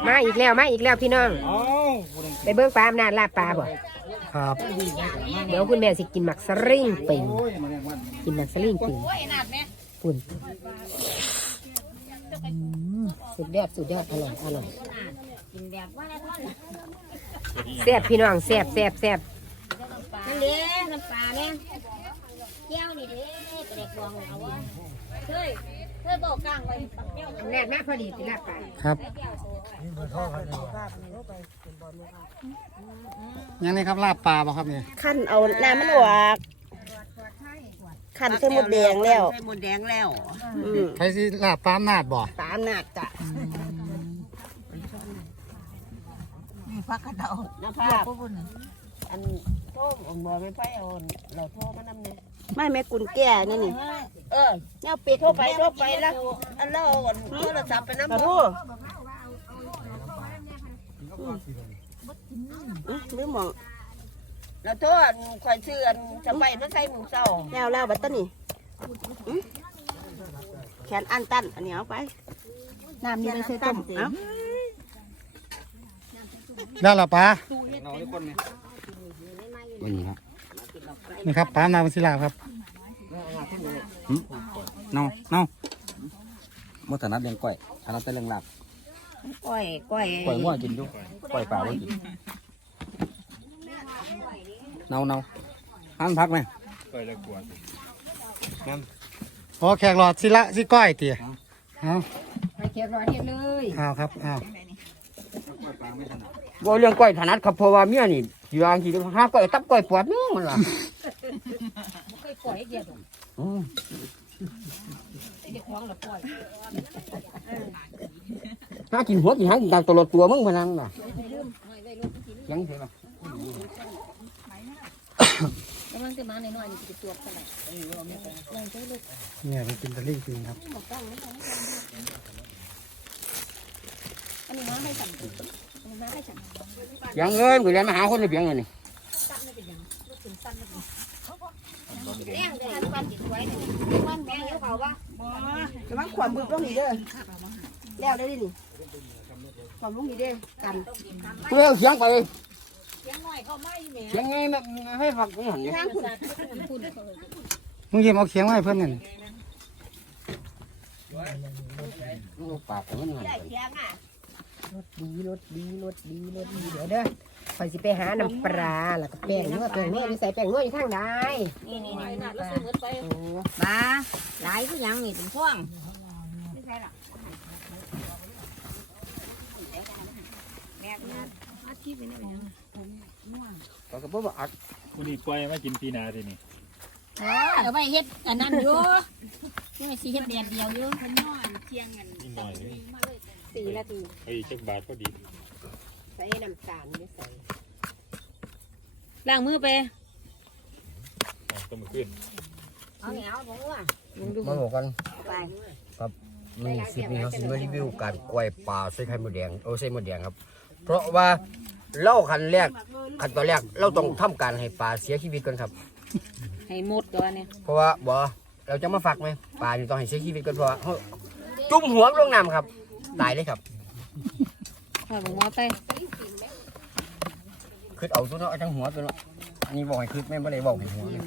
มาอีกแล้วพี่น้องไปเบิ้งปลาอำนาจลาบปลาบ่ครับเดี๋ยวคุณแม่สิกินหมักสลิงปิงกินหมักสลิงปิงปุ่นสุดยอดอร่อยแซ่บพี่น้องแซ่บนั่นเด้น้ำปลาเนี่ยแก้วนี่เด้ไปเด็กบวงเอาวะเฮ้ยบอกกลางไปแก้วแน่แม่พอดีสิลาบปลาครับยังไงครับลาบปลาบ่ครับเนี่ยขั้นเอาน้ำมันออกขั้นใส่หมดแดงแล้วใส่หมดแดงแล้วใครสิลาบปลาอำนาจบ่ตามนาดจ้ะมีพักกระเดาน้ำภาพอันโทษผมบอกไม่ไปเอาเราโทษมานำเนี่ยไม่แม่กุนแก่นี่เนี่ยปิดโทษไปแล้วอันเราโทรศัพท์ไปน้ำโทษหรือหมอแล้วโทษคอยซื้ออันจะไปนั่นใส่หมูเศร้าแล้วบัตรนี่แขนอันตันอันนี้เอาไปน้ำนี่ไม่ใช่ต้มเอ้าแล้วล่ะปลาวันนี้ครับนี่ครับปลาอำนาจศิลาครับเนามื่อถนัดเลี้ยงก้อยถนัดแต่เลี้ยงลาบก้อยก้อยมั่วกินอยู่ก้อยเปล่าไว้กินเนาห้ามพักไหมโอ้แขกหลอดศิละสิก้อยเตี๋ยเอาไปเขียนรอเฮ็ดเลยเอาครับเอาบ่เลี้ยงก้อยถนัดครับเพราะว่าเมียนี่อยู่อ่างที่ห้าก้อยตับก้อยปวดนึงมันล่ะเคยปล่อยเดียวถ้ากินหัวกินหางกินตามตัวตัวมึงพนังน่ะยังเสียป่ะกำลังจะมาในน้อยนี่จะตัวเท่าไหร่เนี่ยเป็นกินตะลิ่งจริงครับอันนี้มาให้สั่งอันนี้มาให้สั่งยังเอ้ยกูเรียนมาหาคนในเบียงเลยนี่แม่งเลยวันติดไว้วันแม่งเยอะเปล่าวะกำลังขวามบึกลงนี่เด้อแล้วได้ดิขวามลงนี่เด้อกันเพื่อเสียงไปเสียงหน่อยเขาไม่แม่เสียงไงมันให้ฟังกูหันเนี่ยทางคุณมึงหยิบเอาเขียงไว้ให้เพื่อนนี่ปากของมันหันได้เคียงอ่ะรสดีเดี๋ยวเด้อคอยสิไปหาน้ำปลาแล้วก็แป้งนัวอยู่ใส่แป้งนัวอยู่ทางใดนี่น่ะแล้วซื้อหมดไปบ้าหลายผู้ยังนี่เป็นพ่วงก็กระบอกอัดวันนี้ปล่อยมากินปีนาทีนี่เดี๋ยวไปเฮ็ดอันนั้นอยู่นี่ไม่สิเฮ็ดแดดเดียวอยู่เพิ่นนอนเที่ยงกันนิดหน่อยเลย 4 นาทีไอ้จักบาทก็ดีใส่น้ำตาลไม่ใส่ล้างมือไปต้องมาขึ้นเอาเหนียวผมว่ามาบอกกันไปครับมีสิบนี้เขาสิมารีวิวการกล้วยปลาใส่ไข่มดแดงใส่มดแดงครับ เพราะว่าเล่าขั้นตอนแรกเราต้องทำการให้ปลาเสียชีวิตก่อนครับให้หมดก่อนเนี่ยเพราะว่าเราจะมาฝักไหมปลานี่ต้องให้เสียชีวิตก่อนเพราะว่าจุ่มหัวลงน้ำครับตายเลยครับขอหลวงหมอไปคือเอาตัวเนาะเอาทั้งหัวตัวเนาะอันนี้บอกให้คือไม่ได้บอกให้หัวเลย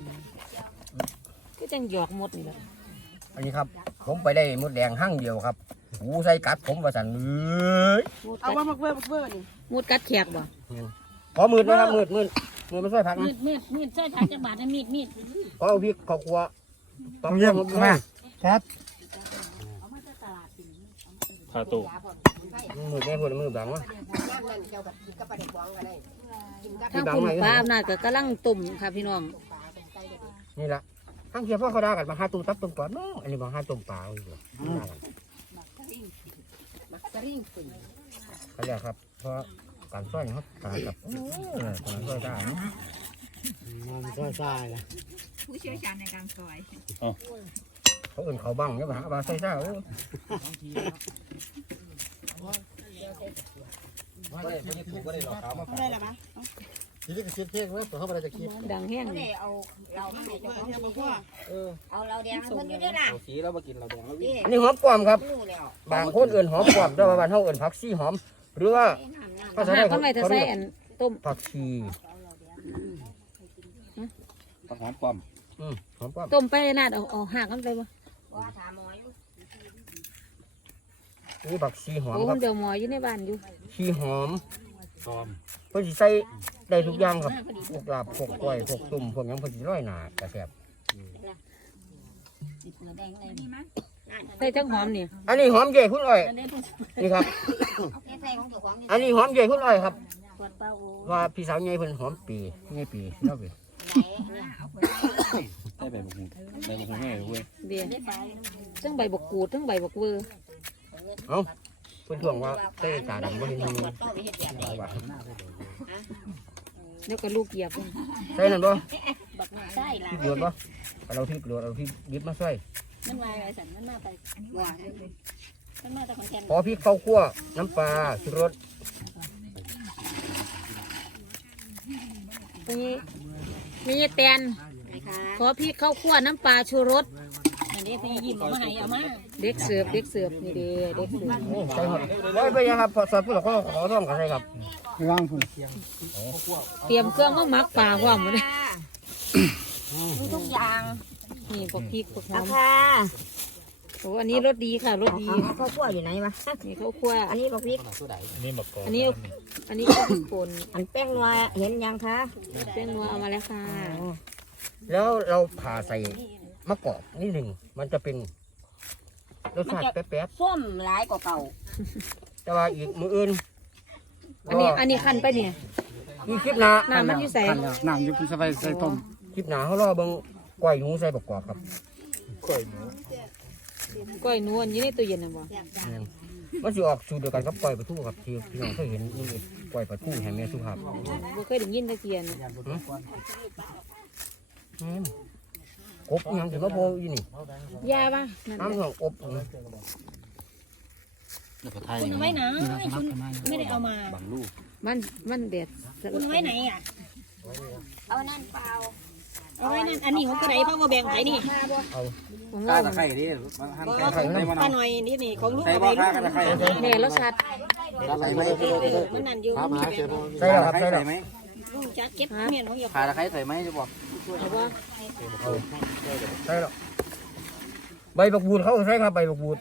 ก็จังหยอกหมดนี่แหละอันนี้ครับผมไปได้มดแดงหั่งเดียวครับหูใส่กัดผมว่าสั่นเลยเอาว่ามักเบ้อนี่หมดกัดแขกบ่ขอมืดนะครับมืดมาช่วยพักนะมีดใส่ถังจังบาทนะมีดขอเอาพริกขอครัวมึงหยิบมาครับพาโตมืดแม่พูดมืดบังวะน้ำนั่นเกี่ยวกับกินกับปลาเด็กบองกันได้กินกับทางคุณป้าอำนาจก็กำลังตุ่มค่ะพี่น้องนี่แหละทั้งเทียบพ่อเขาด่ากันมาหาตูตับตรงก่อนเนาะอันนี้มาหาตรงปลาอยู่มักสลิงปิงเขาเรียกครับเพราะการช่วยเขาตายกับการช่วยได้เนาะมันก็ใช่ละผู้เชี่ยวชาญในการซอยเขาอื่นเขาบ้างเนี่ยมาหาปลาใส่ได้โอ้ไม่ได้ถูกก็ได้หรอกเขามาได้ละมั้ยทีนี้ก็คิดเพ่งว่าตัวเขาอะไรจะคิดดังแห้งเขาเลยเอาเรามาให้เจ้าของคนนี้เอาเราแดงให้เพิ่นอยู่ด้วยล่ะสีเรามากินเราแดงเราวิ่งอันนี้หอมปลอมครับรู้แล้วบางคนเอื่นหอมปลอมแต่ว่าบ้านเฮาเอื่นผักชีหอม หรือว่าภาษาไทยทำไมเธอใส่อันต้มผักชีผักหอมป้อมหอมปลอมต้มไปนาดเอาหากมันไปบ่ว่าถามหมออยู่นี่ผักชีหอมโอ้คครันบเดียวหมออยู่ในบ้านอยู่ชีหอมตอมเพิ่นสิใส่ได้ทุกอย่างครับพวกลาบพวกกล้วยพวกตุ่มพวกหยังเพิ่นสิร้อยหน้ากระแซ่บสิเปิดแดงเลยนี่มั้ยใส่ทั้งหอมนี่อันนี้หอมใหญ่คุณอ้อยนี่ครับเอาแค่ใส่ของเจ้าของนี่อันนี้หอมใหญ่คุณอ้อยครับขวดเปล่าโอ้ว่าพี่สาวใหญ่เพิ่นหอมปีใหญ่ปีเนาะพี่ได้ใบบุกใบบุกแม่เว้ยเดี๋ยวทั้งใบบกกูดทั้งใบบกเวอร์เอ้าเพิ่นทวงว่าเต้ตาดำบ่เห็นหนูขวดเปล่าไปเฮ็ดแบบนี้ว่าแล้วก็ลูกเหยียบมันใส่นั่นบ่บักหน้าได้ล่ะพริกหยวดบ่เราพริกหยวดเอาพริกดิบมาใส่มันวายไว้สั่นมันมาไปว่ามันมาจากขอนแก่นพอพริกข้าวคั่วน้ำปลาชูรสนี่มีแตนนี่ค่ะขอพี่ข้าวคั่วน้ำปลาชูรสอันนี้พี่ยิ้มเอามาให้เอามาเด็กเสิร์ฟเด็กเสิร์ฟนี่เด้เด็กเสิร์ฟใส่หมดร้อยไปยังครับพอใส่ผู้หลักขอร่วมกันใส่ครับว่างพุ่นเตรียมเครื่องมาหมักปลาพร้อมหมดเลยมีทุกอย่างนี่พวกพริกพวกหอมค่ะโอ้อันนี้รสดีค่ะรสดีข้าวคั่วอยู่ไหนวะนี่ข้าวคั่วอันนี้บักพริกอันนี้บักกอกอันนี้อันนี้ก็พริกป่นอันแป้งนัวเห็นยังคะแป้งนัวเอามาแล้วค่ะแล้วเราผ่าใส่มะกอกนิดหนึ่งมันจะเป็นรสชาติแป๊บส้มหลายกว่าเก่าๆแต่ว่าอีกมืออื่นอันนี้ขั้นไปเนี่ยมีคลิปหน้าน้ำมันอยู่ใส่น้ำอยู่พุ่นสบายใส่ต้มคลิปหน้าเขารอเบิ่งกล้วยหนูใส่ประกอบครับกล้วยหมูก้อยนวลอยู่ในตู้เย็นน่ะบ่มันสิออกสูตรเดียวกันกับกล้วยปลาทูครับที่พี่น้องเคยเห็นนี่กล้วยปลาทูแห่งแม่สุภาพบ่เคยได้ยินตะเกียนกบอิหยังถึงมาโบอยู่นี่ยาป่ะนั่นน้ำหองอบนี่แล้วก็ไทยคุณเอาไว้ไหนคุณไม่ได้เอามาบางลูกมันเด็ดคุณไว้ไหนอ่ะเอานั่นเปล่าเอาไว้นั่นอันนี้ของกระไดพ่อมาแบ่งไผนี่ของกาเราตะไคร้ดิหั่นแกงใส่มะป้านาวหน่อยนี่นี่ของลูกใส่เอาบ่ไปข้ากาตะไคร้แม่รสชาติกาตะไคร้ไหมมันนั่นอยู่ใส่แล้วครับใส่ใส่แล้วไหมลุงจัดเก็บเมียนของอย่าขาตะไคร้ใส่ไหมจะบอกเอาบ่ใส่แล้วใบบักบูดเขาก็ใส่ครับใบบักบูด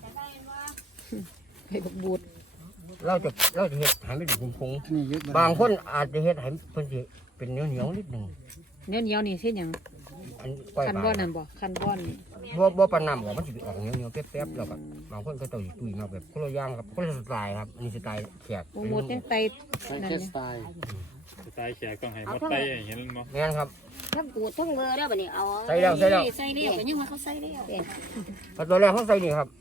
ให้บักบูดเราจะเห็ดให้มันเป็นผงนี่ยึดๆบางคนอาจจะเห็ดให้เพิ่นสิเป็นเหนียวๆนิดหนึงเหนียวๆนี่เช่นหยังอันกล้วยคันปบ่ลานั่นบ่คันบ่นี่บ่ปานน้ำออกมันสิออกเหนียวๆแป๊บๆแล้วก็บางคนก็ต้องตุยมาแบบคนละอย่างครับคนละสไตล์ครับอันนี้สไตล์แขกบ่หมดยังไตนั่นนี่สไตล์แขกต้องให้หมดไตเห็นมั้ยแม่นครับทั้งกูดทั้งเบอร์แล้วบัดนี้เอาใส่แล้วใส่แล้วใส่แล้วก็ยังมาเขาใส่แล้วพอตัวแรกเขาใส่นี่ครับ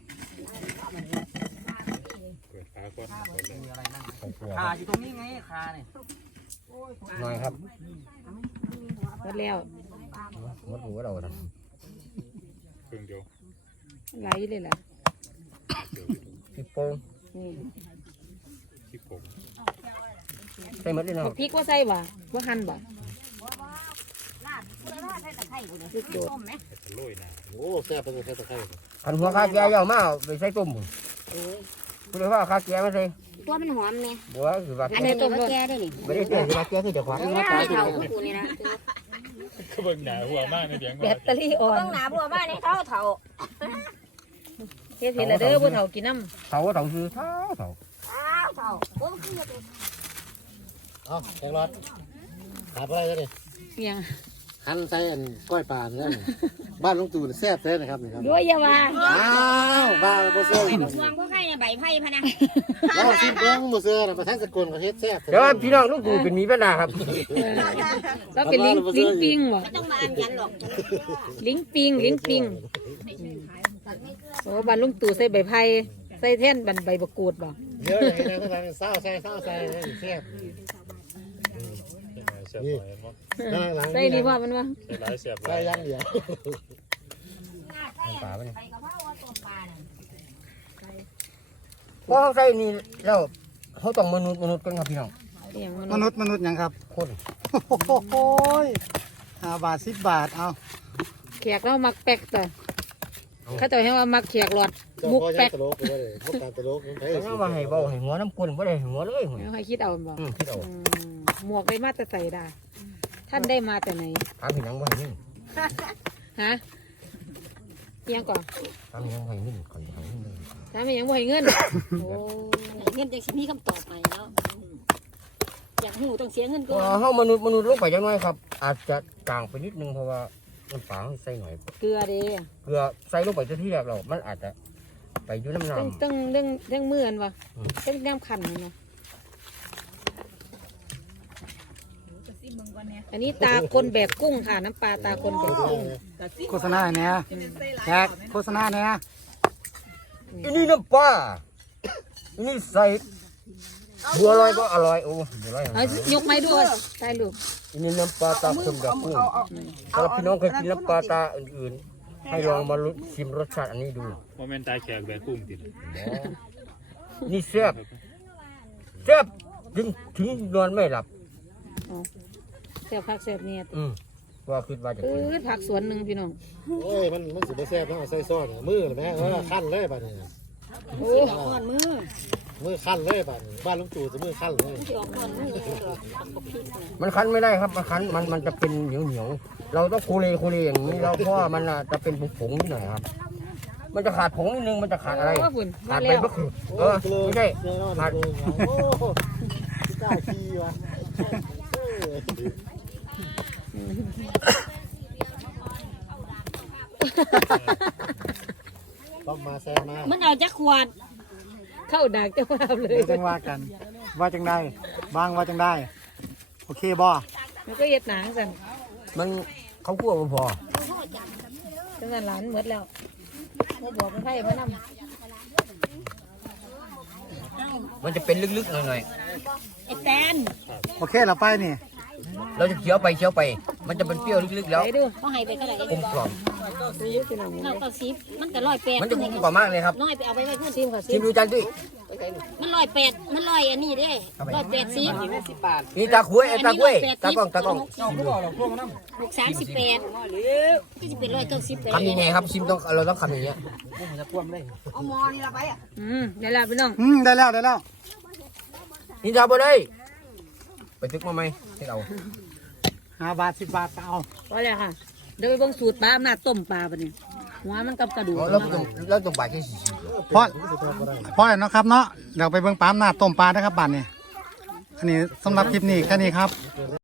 เปิดฝาก่อนขาอยู่ตรงนี้ไงขาเนี่ยหน่อยครับหมดแล้วหมดหัวเราครับเครื่องเดียวไหลเลยล่ะพี่โป้งนี่ที่ผมใส่หมดเลยนะคบัรักบพริกว่าใส่บ่ว่าหั่นบ่ลูกโดดจะโรยหน้าโอ้แซ่บเป็นแซ่บตะไคร้ขันหัวคาแก่ยาวมาเอาไปใส่ต้มพุ่นคุณเลยว่าคาแก่มาใส่ตัวมันหอมเนี่ยบัวคือว่าอันนี้ตัวแก่ได้นี่ไม่ได้เตี้ยคือว่าแก่คือเจะขวางไม่เท่ากูนี่นะก็เบิ่งหน้าหัวมากในเดียงแบตเตอรี่อ่อนต้องหนาบัวบ้านในเท่าเฮ็ดละเด้อบ่เฒ่ากินน้ำเถาคือเถาเท่าโอ้คือเอาแขกรอดหาอะไรกันดิเมียงหั่นใส่อันก้อยปลาเนี่ยบ้านลุงตู่แซ่บแท้นะครับนี่ครับด้วยอย่าว่าอ้าวบ้าบ่เซ่ใบบักม่วงก็ใครเนี่ยใบไผ่พะนะเราซิเบิ้งบ่เซ่ประธานสกลก็เฮ็ดแซ่บเดี๋ยวพี่น้องลูกดูเป็นมีปัญหาครับเราเป็นลิงปิงบ่ไม่ต้องมาอ่านกันหรอกลิงปิงโอ้บ้านลุงตู่ใส่ใบไผ่ใส่แท่นบันใบบักกูดบ่เยอะอย่างนี้นะเศร้าใส่แซ่บเสียบหน่อยมั้งใส่นี่ว่ามันว่าใส่หลายเสียบหใส่ลายยังเดียวปลาไปเนี่ยใบกะเพราว่าตัวปลาเนี่ยพอเขาใส่นี่แล้วเขาต้องมนุษย์กันครับพี่น้องอย่างมนุษย์หยังครับคนโอ้ย5 บาท10 บาทเอาแขกเรามักแป๊กแต่เขาจะให้ว่ามักแขกหลอดมุกแป๊กตลกไปเลยพวกการตลกมันไปแต่ว่าให้เบาให้หัวน้ำก้นบ่ได้ให้หัวเลยหัวแล้วให้คิดเอาบ่คิดเอาหมวกได้มาแต่ใส่ดาท่านได้มาแต่ไหนถามพี่นังว่าให้นิ่งฮะยังก่อนถามพี่นังว่าให้นิ่งก่อนให้นิ่งถ้าไม่ยังบ่ให้เงินโอ้เงินจังสิมีคำตอบไปแล้วอยากหูต้องเสียเงินก่อนเฮามนุษย์ลงไปจังน้อยครับ อาจจะจางไปนิดนึงเพราะว่าน้ำปลาใส่หน่อยเกลือเด้เกลือใส่ลงไปที่แรกเรามันอาจจะไปอยู่น้ำตึ้งน้ำตึ้งเรื่องมืออันวะตึ้งน้ำขันเนาะอันนี้ตาคนแบกกุ้งค่ะน้ำปลาตาคนแบกกุ้งโฆษณาเนี่ยแขกโฆษณาเนี่ยอันนี้น้ำปลาอันนี้ใส่บัวลอยก็อร่อยโอ้บัวลอยเอายกไม้ด้วยใช่ลูกอันนี้น้ำปลาตาคนแบบกุ้งสำหรับพี่น้องเคยกินน้ำปลาตาอื่นๆ ให้ลองมาชิมรสชาติอันนี้ดูโมเมนตายแขกแบกกุ้งติดนี่แซ่บแซ่บถึงนอนไม่หลับแซ่บผักแซ่บเนี่ยว่าคิดว่าจะกินผักสวนหนึ่งพี่น้องโอ้ยมันสิบ่แซ่บต้องเอาใส่ซ้อนมือแม่ขั้นเลยบัดนี้โอ้ก่อนมือขั้นเลยบัดนี้บ้านลุงตู่จะมือขั้นเลยที่ออกก่อนมือพริกนะมันคั้นไม่ได้ครับมันคั้นมันจะเป็นเหนียวเราต้องโคเลอย่างนี้เราเพราะว่ามันจะเป็นผงนิดหน่อยครับ มันจะขาดผงนิดนึงมันจะขาดอะไรฝุ่นขามาดใบแล้วมะกรูดไม่ใช่ขาดโอ้กล้าขี้วะต้องมาแซ่มามันเอาจากขวดเข้าดักจะว่าเลยเดี๋ยวจังว่ากันว่าจังได้บางว่าจังได้โอเคบ่มันก็เย็ดหนังสันมันเขาคั่วก็พอจังสันหลานหมดแล้วเขาบอกคนไทยมานำมันจะเป็นลึกๆหน่อยไอ้แตนโอเคเราไปนี่ๆเราจะเคี้ยวไปมันจะเป็นเปรี้ยวลึกๆแล้วไปดูเขาให้ไปก็ได้กลมกล่อมดูยุติหน่อยเราก็ซิปมันก็108 มันจะกลมกล่อมมากเลยครับน้อยไปเอาไปไว้พุ่นชิมค่ะชิมดูจันดิมัน108มัน100อันนี้เด้180 นี่ตากล้วยตากล้วยตากล้อง 38ที่จะเป็น190ไปทำยังไงครับชิมเราต้องทำอย่างเงี้ยนี่แหละพี่น้องได้แล้วนี่ทำบ่ได้ไปตึกมาไหมให้เรา 5 บาท10 บาทเอาพอแล้วค่ะเดี๋ยวไปเบิ่งสูตรปลาอำนาจต้มปลาปะนี่หัวมันกับกระดูกเราต้องบ่ายแค่สี่เพราะเนาะครับเนาะเดี๋ยวไปเบิ่งปลาหน้าต้มปลานะครับบ้านนี่อันนี้สำหรับคลิปนี้แค่นี้ครับ